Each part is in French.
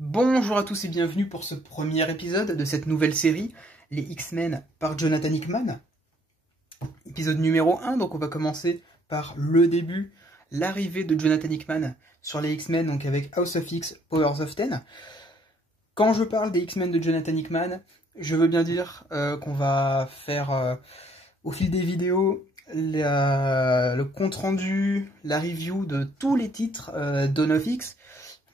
Bonjour à tous et bienvenue pour ce premier épisode de cette nouvelle série, les X-Men par Jonathan Hickman. Épisode numéro 1, donc on va commencer par le début, l'arrivée de Jonathan Hickman sur les X-Men, donc avec House of X, Powers of Ten. Quand je parle des X-Men de Jonathan Hickman, je veux bien dire qu'on va faire au fil des vidéos le compte-rendu, la review de tous les titres Dawn of X,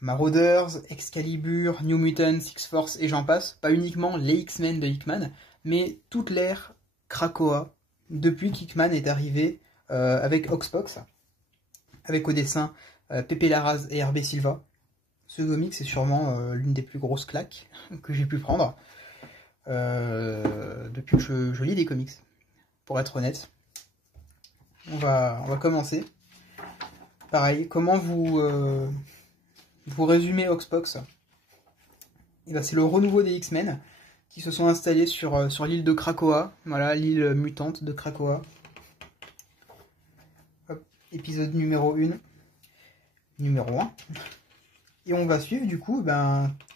Marauders, Excalibur, New Mutants, X-Force et j'en passe, pas uniquement les X-Men de Hickman, mais toute l'ère Krakoa, depuis qu'Hickman est arrivé avec Oxbox, avec au dessin Pepe Larraz et RB Silva. Ce comic, c'est sûrement l'une des plus grosses claques que j'ai pu prendre depuis que je lis des comics, pour être honnête. On va commencer. Pareil, comment vous résumez Oxbox? C'est le renouveau des X-Men qui se sont installés sur l'île de Krakoa. Voilà, l'île mutante de Krakoa. Hop, épisode numéro 1. Numéro 1. Et on va suivre du coup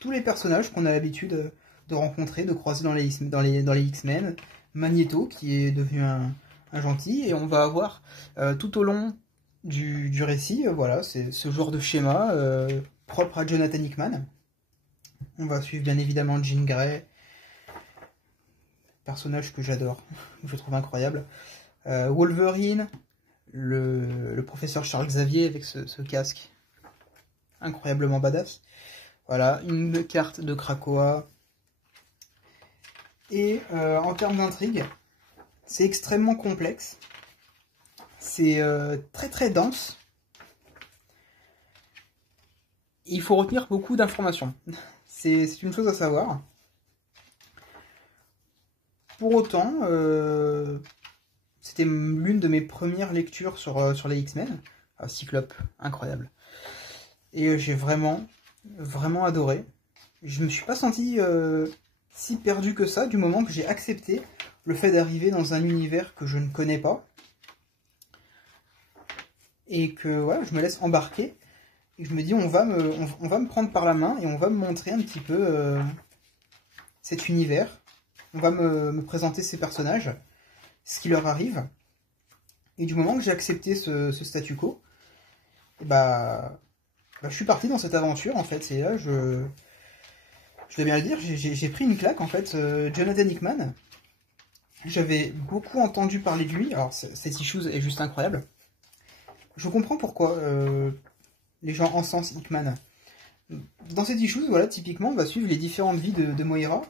tous les personnages qu'on a l'habitude de rencontrer, de croiser dans les X-Men. Magneto qui est devenu un gentil. Et on va avoir tout au long du récit, voilà, c'est ce genre de schéma propre à Jonathan Hickman. On va suivre bien évidemment Jean Grey, personnage que j'adore, que je trouve incroyable. Wolverine, le professeur Charles Xavier avec ce casque incroyablement badass. Voilà, une carte de Krakoa. Et en termes d'intrigue, c'est extrêmement complexe. C'est très très dense. Il faut retenir beaucoup d'informations. C'est une chose à savoir. Pour autant, c'était l'une de mes premières lectures sur les X-Men. Cyclope, incroyable. Et j'ai vraiment adoré. Je me suis pas senti si perdu que ça du moment que j'ai accepté le fait d'arriver dans un univers que je ne connais pas. Et que voilà, je me laisse embarquer. Et je me dis, on va me prendre par la main et on va me montrer un petit peu cet univers. On va me présenter ces personnages, ce qui leur arrive. Et du moment que j'ai accepté ce statu quo, je suis parti dans cette aventure en fait. Et là, je dois bien le dire, j'ai pris une claque en fait. Jonathan Hickman, j'avais beaucoup entendu parler de lui. Alors, cette issue est juste incroyable. Je comprends pourquoi les gens encensent Hickman. Dans cette issue, voilà, typiquement, on va suivre les différentes vies de Moira.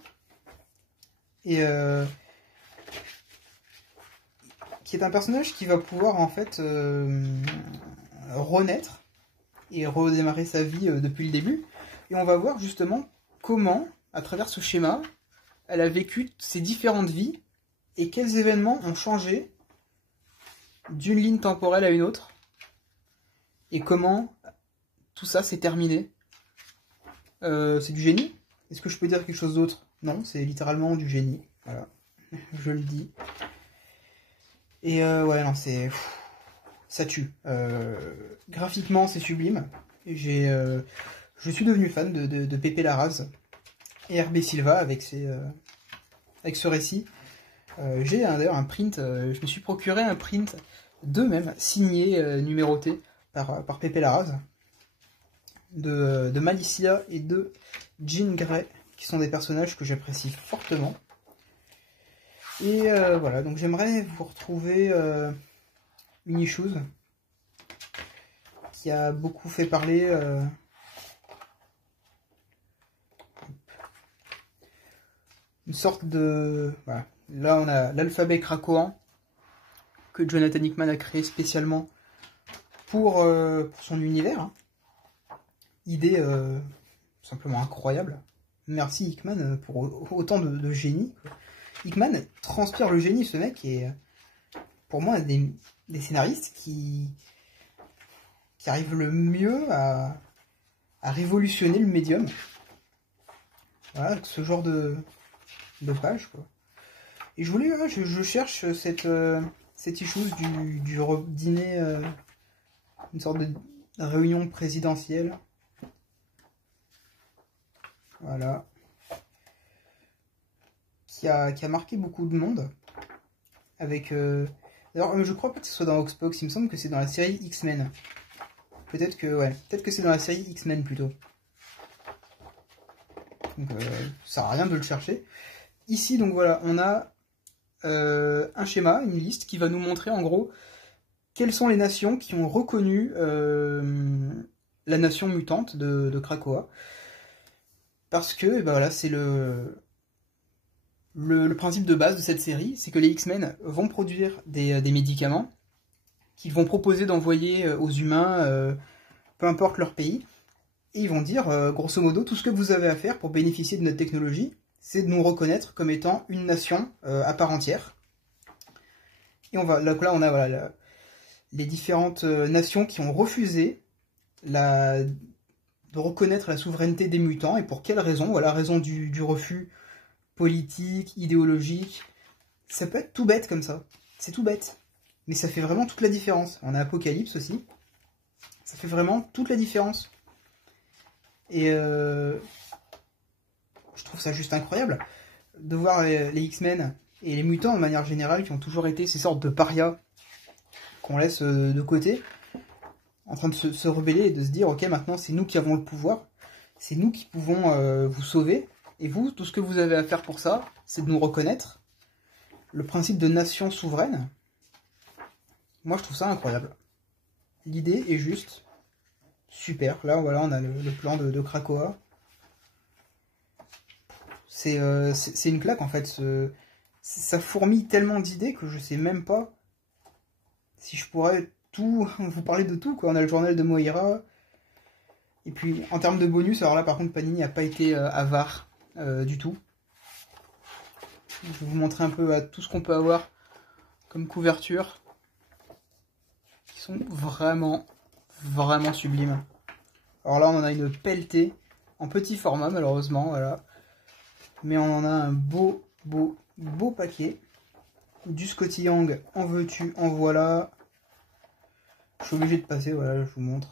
Et qui est un personnage qui va pouvoir en fait renaître et redémarrer sa vie depuis le début. Et on va voir justement comment, à travers ce schéma, elle a vécu ses différentes vies et quels événements ont changé d'une ligne temporelle à une autre. Et comment tout ça s'est terminé. C'est du génie. Est-ce que je peux dire quelque chose d'autre? Non, c'est littéralement du génie. Voilà, je le dis. Et ouais, non, c'est... ça tue. Graphiquement, c'est sublime. Je suis devenu fan de Pepe Larraz et RB Silva avec ce récit. J'ai d'ailleurs un print, je me suis procuré un print d'eux-mêmes, signé, numéroté par Pepe Larraz, de Malicia et de Jean Grey, qui sont des personnages que j'apprécie fortement. Et voilà, donc j'aimerais vous retrouver une issue qui a beaucoup fait parler. Une sorte de... Voilà. Là, on a l'alphabet krakoan que Jonathan Hickman a créé spécialement pour son univers. Hein. Idée simplement incroyable. Merci Hickman pour autant de génie. Hickman transpire le génie, ce mec est pour moi des scénaristes qui arrivent le mieux à révolutionner le médium. Voilà, ce genre de page quoi. Et je voulais, je cherche cette issue du dîner, une sorte de réunion présidentielle. Voilà. Qui a marqué beaucoup de monde. Avec... Alors, je crois pas que ce soit dans Xbox, il me semble que c'est dans la série X-Men. Peut-être que, ouais, peut-être que c'est dans la série X-Men plutôt. Donc, ça sert à rien de le chercher. Ici, donc voilà, on a un schéma, une liste qui va nous montrer en gros quelles sont les nations qui ont reconnu la nation mutante de Krakoa. Parce que, ben voilà, c'est le principe de base de cette série, c'est que les X-Men vont produire des médicaments qu'ils vont proposer d'envoyer aux humains, peu importe leur pays, et ils vont dire, grosso modo, tout ce que vous avez à faire pour bénéficier de notre technologie, c'est de nous reconnaître comme étant une nation à part entière. Et on va, là on a voilà, les différentes nations qui ont refusé de reconnaître la souveraineté des mutants, et pour quelle raison? Voilà, raison du refus politique, idéologique. Ça peut être tout bête comme ça, c'est tout bête, mais ça fait vraiment toute la différence. On a Apocalypse aussi, ça fait vraiment toute la différence. Et je trouve ça juste incroyable de voir les X-Men et les mutants de manière générale, qui ont toujours été ces sortes de parias qu'on laisse de côté, en train de se rebeller et de se dire ok, maintenant c'est nous qui avons le pouvoir, c'est nous qui pouvons vous sauver, et vous, tout ce que vous avez à faire pour ça, c'est de nous reconnaître. Le principe de nation souveraine, moi je trouve ça incroyable. L'idée est juste super. Là voilà, on a le plan de Krakoa. C'est une claque en fait. Ça fourmille tellement d'idées que je sais même pas si je pourrais tout vous parler de tout, quoi. On a le journal de Moira. Et puis en termes de bonus, alors là par contre Panini n'a pas été avare du tout. Je vais vous montrer un peu tout ce qu'on peut avoir comme couverture, qui sont vraiment sublimes. Alors là on en a une pelletée en petit format malheureusement, voilà. Mais on en a un beau paquet. Du Scotty Young, en veux-tu, en voilà. Je suis obligé de passer, voilà, je vous montre.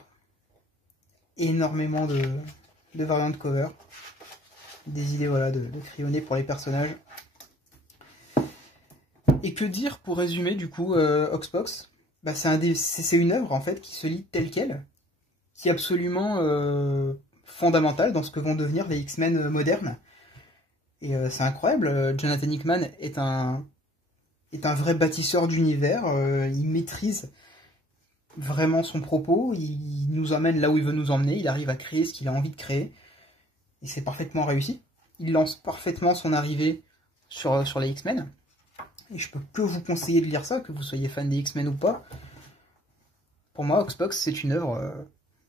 Énormément de variantes de cover. Des idées, voilà, de crayonner pour les personnages. Et que dire pour résumer, du coup, Oxbox, bah, c'est une œuvre, en fait, qui se lit telle qu'elle, qui est absolument fondamentale dans ce que vont devenir les X-Men modernes. Et c'est incroyable, Jonathan Hickman est un vrai bâtisseur d'univers, il maîtrise vraiment son propos, il nous emmène là où il veut nous emmener, il arrive à créer ce qu'il a envie de créer, et c'est parfaitement réussi. Il lance parfaitement son arrivée sur les X-Men, et je peux que vous conseiller de lire ça, que vous soyez fan des X-Men ou pas. Pour moi, Oxbox, c'est une œuvre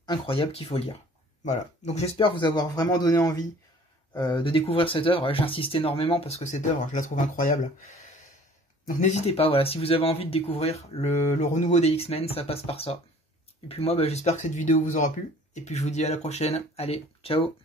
incroyable qu'il faut lire. Voilà, donc j'espère vous avoir vraiment donné envie de découvrir cette œuvre. J'insiste énormément parce que cette œuvre, je la trouve incroyable. Donc n'hésitez pas, voilà, si vous avez envie de découvrir le renouveau des X-Men, ça passe par ça. Et puis moi, bah, j'espère que cette vidéo vous aura plu. Et puis je vous dis à la prochaine. Allez, ciao!